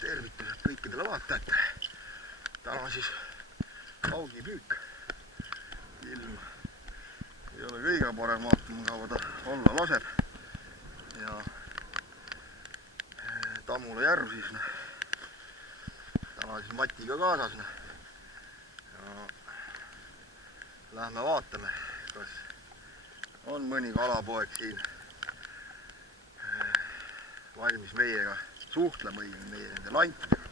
Tervitused kõikidele vaatajatele. Täna siis haugipüük. Ilm ei ole kõige parem, vaatama kaua ta olla laseb. Ja Tammula järv siis. Täna siis Matiga kaasas. Ja lähme vaatame, kas on mõni kalapoeg siin valmis meiega suhtlema, meie nende lantidega.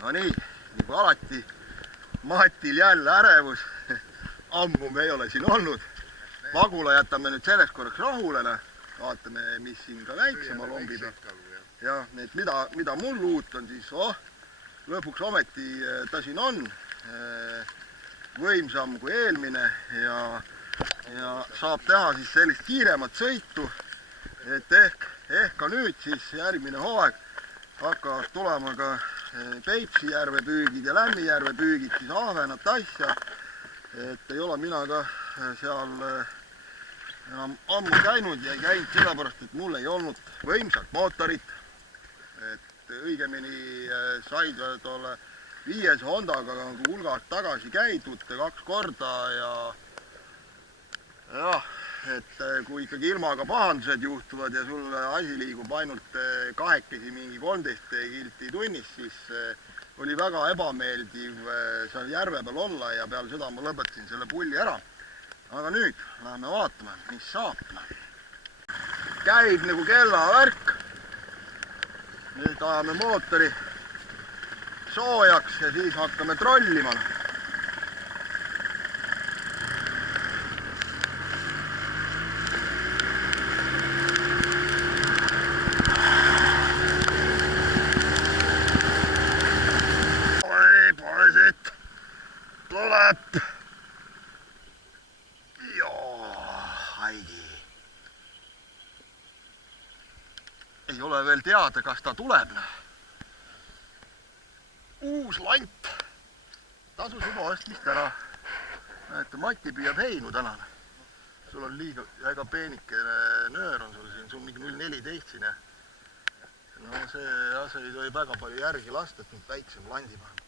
No nii, nagu alati, Matil jälle ärevus. Ammu me ei ole siin olnud. Magula jätame nüüd selles korraks rahule. Vaatame, mis siin ka väiksema lombib. Ja need, mida mul uut on, siis lõpuks ometi ta siin on. Võimsam kui eelmine ja saab teha siis sellist kiiremat sõitu, et ehk ka nüüd siis järgmine hooaeg hakkavad tulema ka Peipsi järve püügid ja Lämmijärve püügid, siis ahvenat asja, et ei ole mina ka seal enam ammu käinud ja ei käinud sellepärast, et mul ei olnud võimsat mootorit, et õigemini said tolle 5 Hondaga hulgalt tagasi käidud 2 korda ja et kui ikkagi ilmaga pahandused juhtuvad ja sul asi liigub ainult 2 mingi 13 kilti tunnis, siis oli väga ebameeldiv seal järve peal olla ja peale seda ma lõpetasin selle pulli ära. Aga nüüd läheme vaatama, mis saab. Käib nagu kellavärk. Nüüd ajame mootori soojaks ja siis hakkame trollima. Tuleb. Joo, haigi. Ei ole veel teada, kas ta tuleb. Uus lant. Tasus juba ostmist ära. Näete, Mati püüab heinu täna. Sul on liiga peenike nöör on sul siin. Sul on mingi 0,14 siin. No see ei tohi väga palju järgi lasta, et nüüd väiksem landi paneb.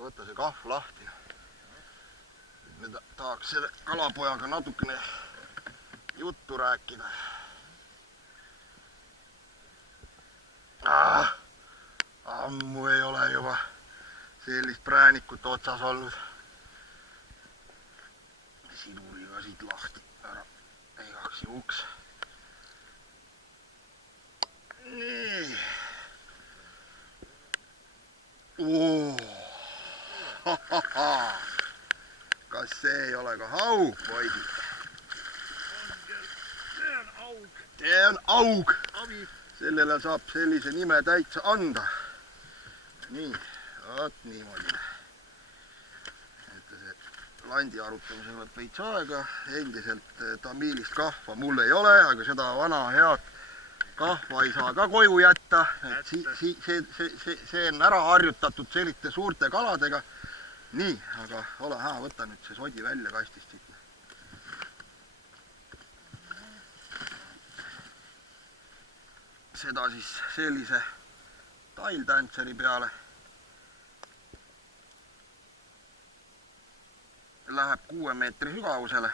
Võta see kahv lahti. Nüüd tahaks selle kalapojaga natukene juttu rääkida. Ammu ei ole juba sellist präänikut otsas olnud. Siduriga siit lahti ära. Igaks juhuks. Nii. Kas see ei ole ka haug, poigid? See on aug. See on aug. Sellele saab sellise nime täitsa anda. Nii, vaat niimoodi. See landi arutamisel võtab veits aega. Endiselt tamiilist kahva mul ei ole, aga seda vana head kahva ei saa ka koju jätta. See on ära harjutatud selliste suurte kaladega. Nii, aga ole hea, võta nüüd see sodi välja kastist siit. Seda siis sellise tailtantseri peale. Läheb 6 meetri sügavusele.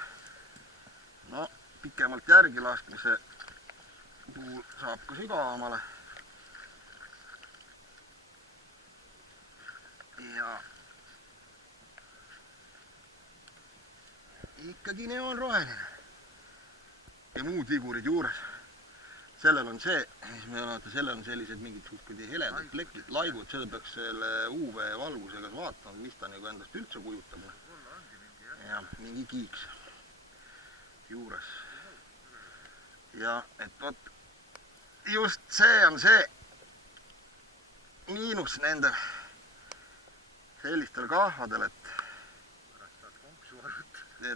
No, pikemalt järgi laskmise puhul saab ka sügavamale. Ja ikkagi neoonroheline. Ja muud vigurid juures. Sellel on sellel on sellised mingid suhtkudi heledad plekid, laigud, seda peaks selle UV-valgusega vaatama, mis ta nagu endast üldse kujutab. Ja mingi kiiks juures. Ja et võt, just see on see miinus nendel sellistel kahvadel, et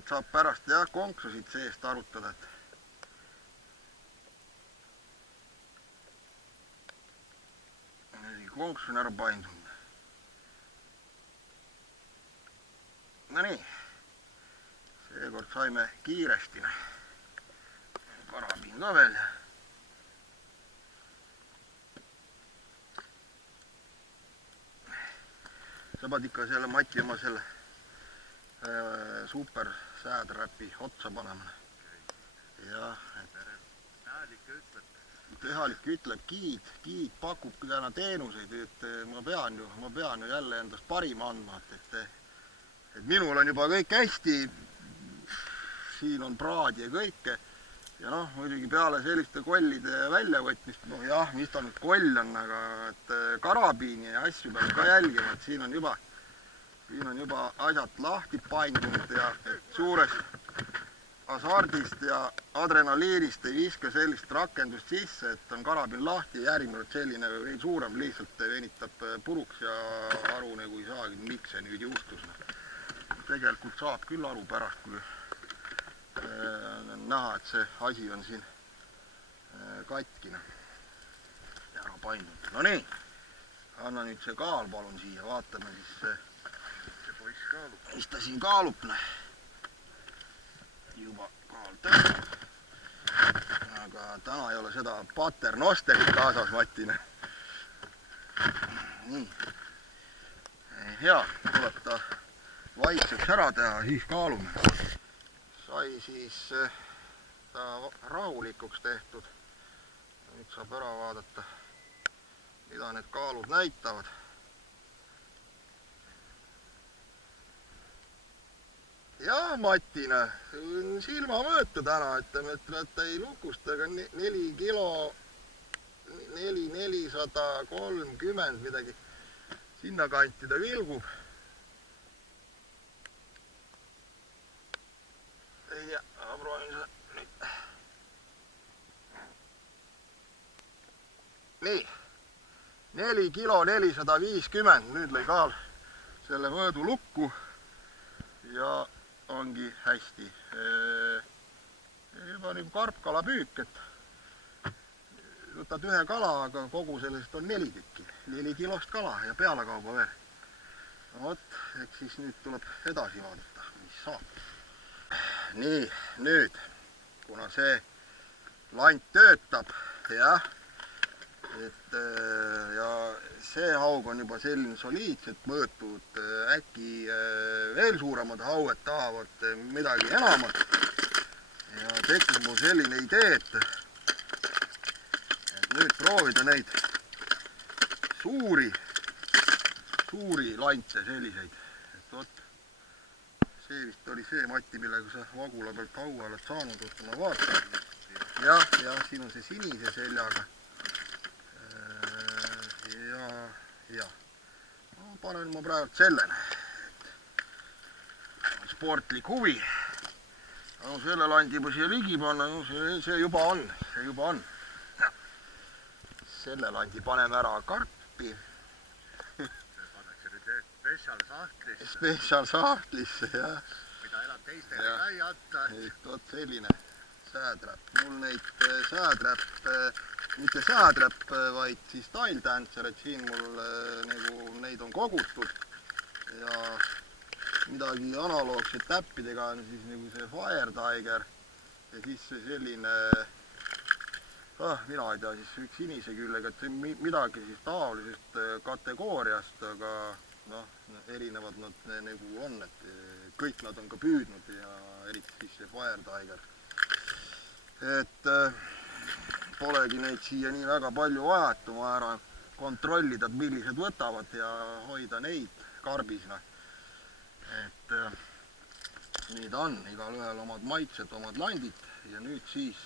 saab pärast konksu siit seest arutada, et konks on ära paindunud. No nii, seekord saime kiiresti. Karabiin ka veel. sa pead ikka selle Mati oma selle super säädräpi otsa panema. Jah, Tehalik ütleb, giid pakub täna teenuseid, et ma pean ju jälle endast parima andma, et minul on juba kõik hästi, siin on praadi ja kõike, ja noh, muidugi peale selliste kollide väljavõtmist, noh jah, mis ta nüüd koll on, aga et karabiini ja asju peab ka jälgima, et siin on juba asjad lahti paindunud ja suurest hasardist ja adrenaliinist ei viska sellist rakendust sisse, et on karabin lahti ja järgmine selline või suurem lihtsalt venitab puruks ja aru nagu ei saagi, miks see nüüd juhtus. Tegelikult saab küll aru pärast, kui näha, et see asi on siin katkine ja ära paindunud. No nii, anna nüüd see kaal palun siia, vaatame siis see poiss kaalub. Mis ta siin kaalub? Juba kaal tõmbab. Aga täna ei ole seda paternosterit kaasas, Matine. Nii. Hea, tuleb ta vaikseks ära teha, siis kaalume. Sai siis ta rahulikuks tehtud. Nüüd saab ära vaadata, mida need kaalud näitavad. Jah, Matine, silmamõõtu täna, ütleme, et ei lukusta, aga 4 kilo, 430 midagi sinna kanti ta vilgub. Ja, ma proovin seda nüüd. Nii, 4 kilo 450, nüüd lõi kaal selle mõõdu lukku ja ongi hästi. Juba nagu karpkalapüük, et võtad ühe kala, aga kogu sellest on 4 tükki. 4 kilost kala ja pealekauba veel. No vot, eks siis nüüd tuleb edasi vaadata, mis saab. Nii, nüüd, kuna see lant töötab, jah, et ja see haug on juba selline soliidselt mõõtud, äkki veel suuremad haued tahavad midagi enamat. Ja tekkis mul selline idee, et nüüd proovida neid suuri lantse selliseid. Et vot, see vist oli see, Mati, millega sa Vagula pealt haua oled saanud, et ma vaatan. Jah, siin on see sinise seljaga. Ja, no, panen ma praegu sellele, et sportlik huvi. No, selle landi juba siia ligi panna, no, see juba on. Selle landi paneme ära karpi. See pannakse nüüd spetsial sahtlisse, jah. Mida enam teistele ka ei anta. Vot selline säädräpp. Mul neid säädräpp, mitte säädräpp, vaid siis Style Dancer, et siin mul nagu neid on kogutud ja midagi analoogset täppidega on siis nagu see Fire Tiger ja siis see selline, mina ei tea, siis üks sinise küllega, et midagi siis taolisest kategooriast, aga noh, erinevad nad nagu on, et kõik nad on ka püüdnud ja eriti siis see Fire Tiger. Et polegi neid siia nii väga palju vaja, et ma ära kontrollida, millised võtavad ja hoida neid karbis. Et nii ta on, igal ühel omad maitsed, omad landid ja nüüd siis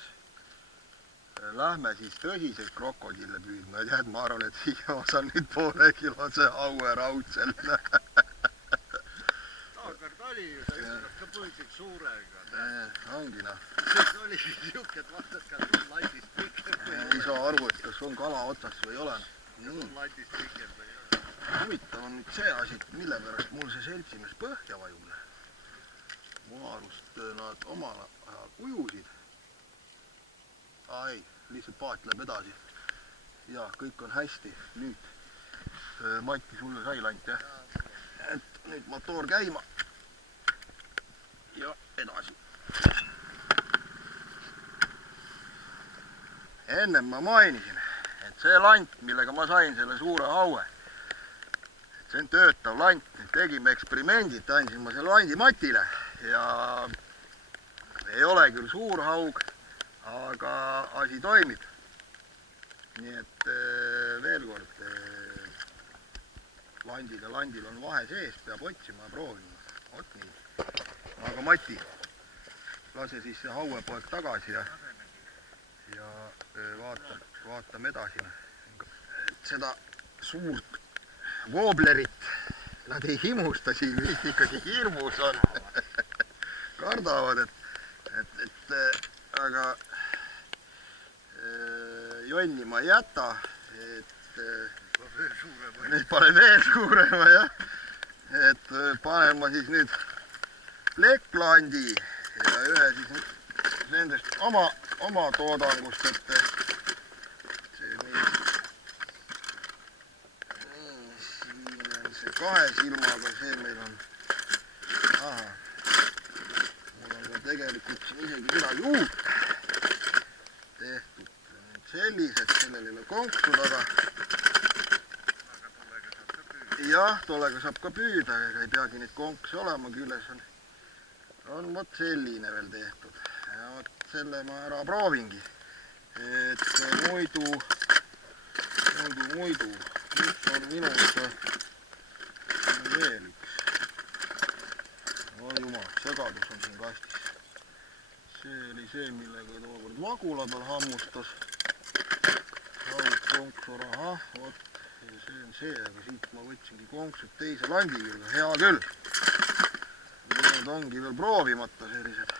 lähme siis tõsiselt krokodille püüdma. Ja tead, ma arvan, et siia ma saan nüüd poole kilose haue raudselt. Taakord oli ju, sa ütlesid ka püüdsid suurega. Ongi noh. See oli niisugune, et vaatad, kas on landist pikem või ei saa aru, et kas on kala otsas või ei ole. Kas on landist pikem või ei ole. Huvitav on nüüd see asi, mille pärast mul see seltsimees põhja vajub. Mu arust nad omal ajal ujusid. Ei, lihtsalt paat läheb edasi. Ja kõik on hästi. Nüüd, Mati, sulle sai lant, jah? Et nüüd motoor käima. Ja edasi. Ennem ma mainisin, et see lant, millega ma sain selle suure haue, see on töötav lant, tegime eksperimendid, andsin ma selle landi Matile ja ei ole küll suur haug, aga asi toimib. Nii et veel kord, landil on vahe sees, peab otsima ja proovima. Ot nii. Aga Mati, lase siis see hauepoeg tagasi ja vaatame edasi. Seda suurt wooblerit nad ei himusta siin, vist ikkagi hirmus on. Kardavad, aga jonni ma ei jäta, nüüd panen veel suurema, jah. Et panen ma siis nüüd plekklandi ja ühe siis nendest oma toodangust, et see nii, siin on see 2 silmaga, see meil on, mul on ka tegelikult siin isegi midagi uut tehtud. Sellised, sellel ei ole konksu taga. Jah, tollega saab ka püüda, ega ei peagi neid konkse olema, küljes on vot selline veel tehtud. Ja vot selle ma ära proovingi. Et muidu, nüüd on minus veel üks. No jumal, segadus on siin kastis. See oli see, millega tookord Vagula peal hammustas. Konksur, ahah, vot, see on see, aga siit ma võtsingi konksud teise landi külge, hea küll. Need ongi veel proovimata sellised.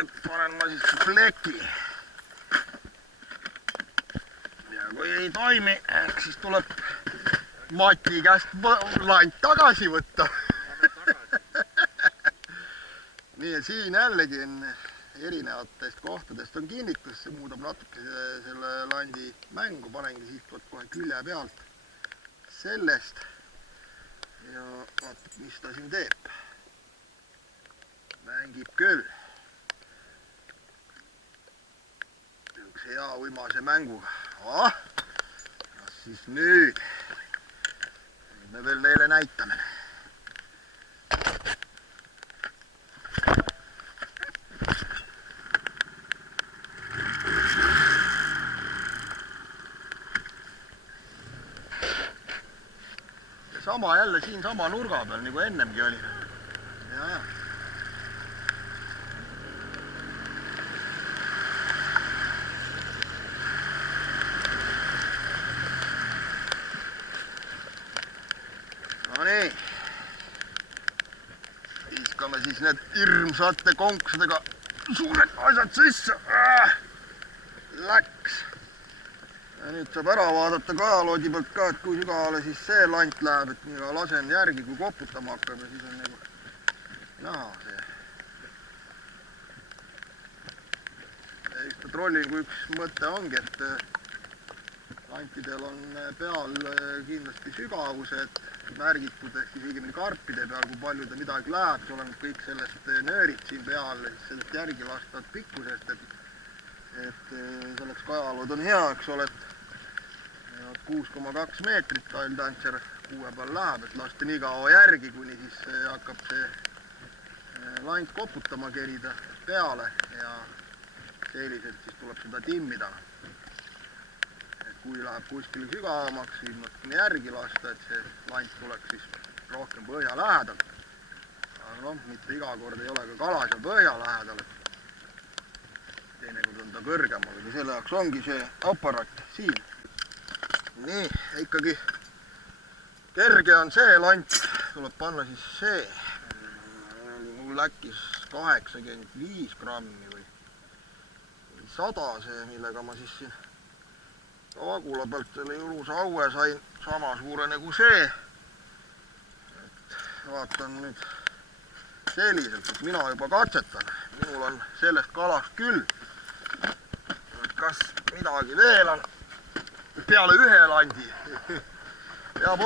Et panen ma siis pleki. Ja kui ei toimi, siis tuleb Mati käest lant tagasi võtta. Nii, siin jällegi on erinevatest kohtadest on kinnitus, see muudab natuke selle landi mängu, panengi siit kohe külje pealt sellest ja vaatad, mis ta siin teeb. Mängib küll. Üks hea uimase mänguga. Siis nüüd me veel neile näitame. Sama jälle siin sama nurga peal, nagu ennemgi oli. Ja. No nii. Viskame siis need hirmsate konksudega suured asjad sisse. Läks. Ja nüüd saab ära vaadata kajaloodi pealt ka, et kui sügavale siis see lant läheb, et nii lasen järgi, kui koputama hakkab ja siis on nagu näha see. Ja just trollingu üks mõte ongi, et lantidel on peal kindlasti sügavused märgitud, ehk siis õigemini karpide peal, kui palju ta midagi läheb, see oleneb kõik sellest nöörid siin peal, sellest järgi lastavad pikkusest, et selleks kajalood on hea, eks ole, et 6,2 meetrit talltantser kuue peal läheb, et lasta nii kaua järgi, kuni siis hakkab see lant koputama kerida peale ja selliselt siis tuleb seda timmida. Et kui läheb kuskil sügavamaks, siis natukene järgi lasta, et see lant tuleks siis rohkem põhja lähedalt. Aga noh, mitte iga kord ei ole ka kala seal põhja lähedal, et teinekord on ta kõrgemal, aga selle jaoks ongi see aparaat siin. Nii, ikkagi kerge on see lant, tuleb panna siis see, mul läkkis 85 grammi või 100 see, millega ma siis siin Vagula pealt selle ilusa haue sain, sama suure nagu see. Et vaatan nüüd selliselt, et mina juba katsetan, minul on sellest kalast küll, et kas midagi veel on. Peale ühe landi peab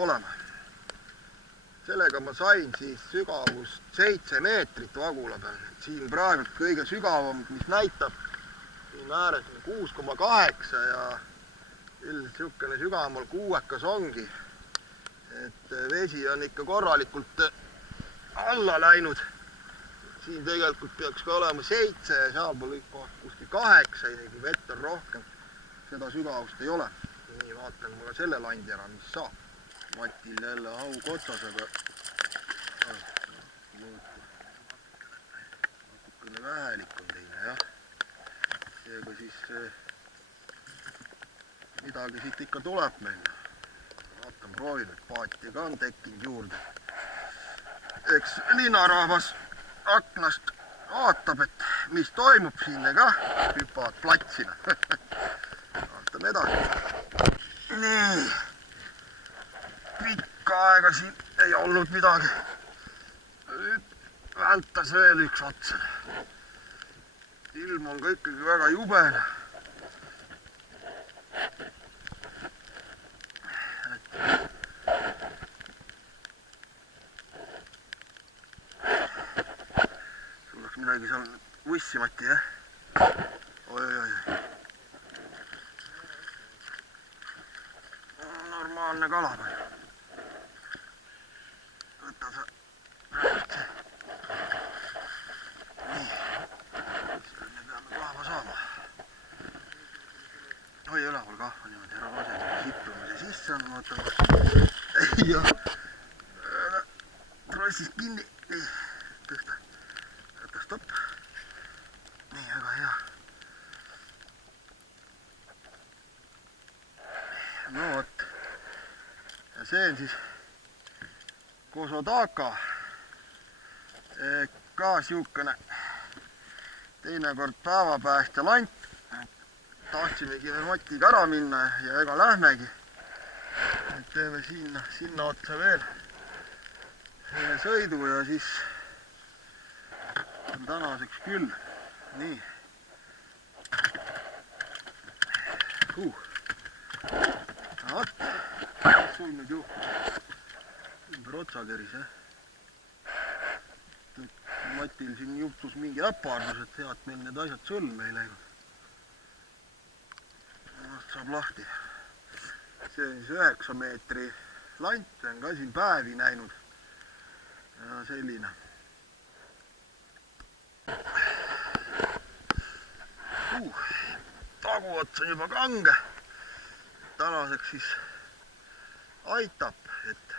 olema. Sellega ma sain siis sügavust 7 meetrit Vagula peal. Siin praegu kõige sügavam, mis näitab, siin ääres 6,8 ja üldiselt niisugune sügavamal kuuekas ongi. et vesi on ikka korralikult alla läinud. Siin tegelikult peaks ka olema 7 ja sealpool kuskil 8, isegi vett on rohkem. Seda sügavust ei ole. Nii, vaatan ma ka selle landi ära, mis saab. Matil jälle haug otsas, aga natukene vähelik on teine, jah. Seega siis midagi siit ikka tuleb meil. Vaatan, proovin, et paati ka on tekkinud juurde. Eks linnarahvas aknast vaatab, et mis toimub siin ka, hüppavad platsina. Vaatame edasi. Nii, pikka aega siin ei olnud midagi. Nüüd vältas veel üks ots. Ilm on ka ikkagi väga jubene. Midagi seal vussi, Mati, jah? Oi. Normaalne kala palju. Võta sa praegust see. Nii. Seal me peame kaava saama. Oi, üleval kahva niimoodi ära lase. Hiplume see sisse on, vaatame. Jah. Trossist kinni. Nii. Tõsta. Stopp. Nii, väga hea. No vot. Ja see on siis Kosodaka. Ka siukene teinekord päevapäästja lant. Tahtsimegi Matiga ära minna ja ega lähmegi. Et teeme sinna otsa veel sõidu ja siis on tänaseks küll. Nii. Vaat. Sul nüüd juhtus ümber otsa keris, jah. Matil siin juhtus mingi äpardus, et head meil need asjad sõlme ei läinud. Saab lahti. See on siis 9 meetri lant, on ka siin päevi näinud. Ja selline. Taguots on juba kange. Tänaseks siis aitab, et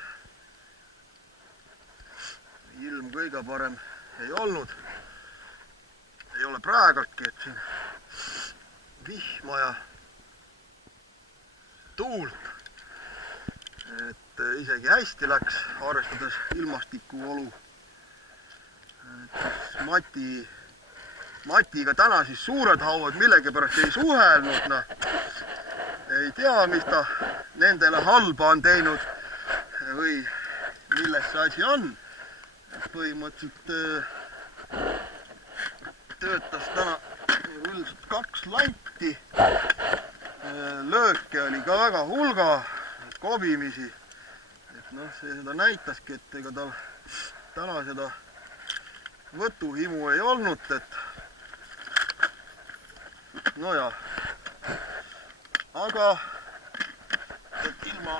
ilm kõige parem ei olnud. Ei ole praegaltki, et siin vihma ja tuult. Et isegi hästi läks, arvestades ilmastiku olu. Matiga täna siis suured hauad millegipärast ei suhelnud, noh. Ei tea, mis ta nendele halba on teinud või milles see asi on. Põhimõtteliselt töötas täna üldiselt 2 lanti. Lööke oli ka väga hulga, kobimisi. Et noh, see seda näitaski, et ega tal täna seda võtuhimu ei olnud, et no ja, aga et ilma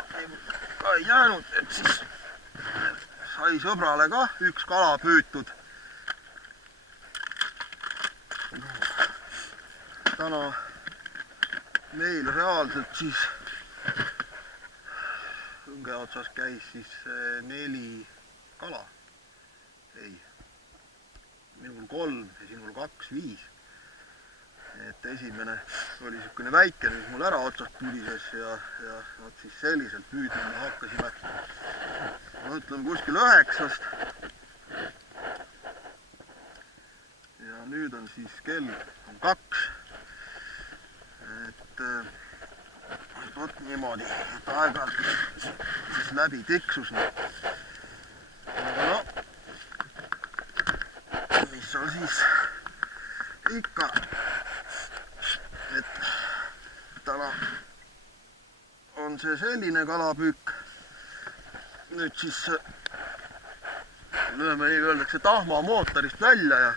ka ei jäänud, et siis sai sõbrale ka üks kala püütud. Täna meil reaalselt siis õnge otsas käis siis 4 kala. Ei, minul 3 ja sinul 2, 5. Et esimene oli niisugune väike, mis mul ära otsast tulises ja nad siis selliselt püüdma me hakkasime. Ma ütlen kuskil 9-st. Ja nüüd on siis kell 2. Et vot niimoodi, et aeg-ajalt siis läbi tiksus. Aga no, mis on siis ikka, et täna on see selline kalapüük. Nüüd siis lööme nii öeldakse tahma mootorist välja ja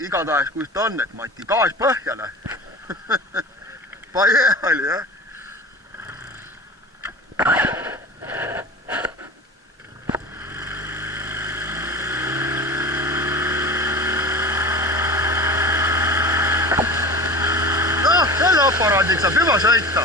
igatahes kus ta on, et Mati, gaas põhjale. Поехали, jah. Selle aparaadiga saab juba sõita.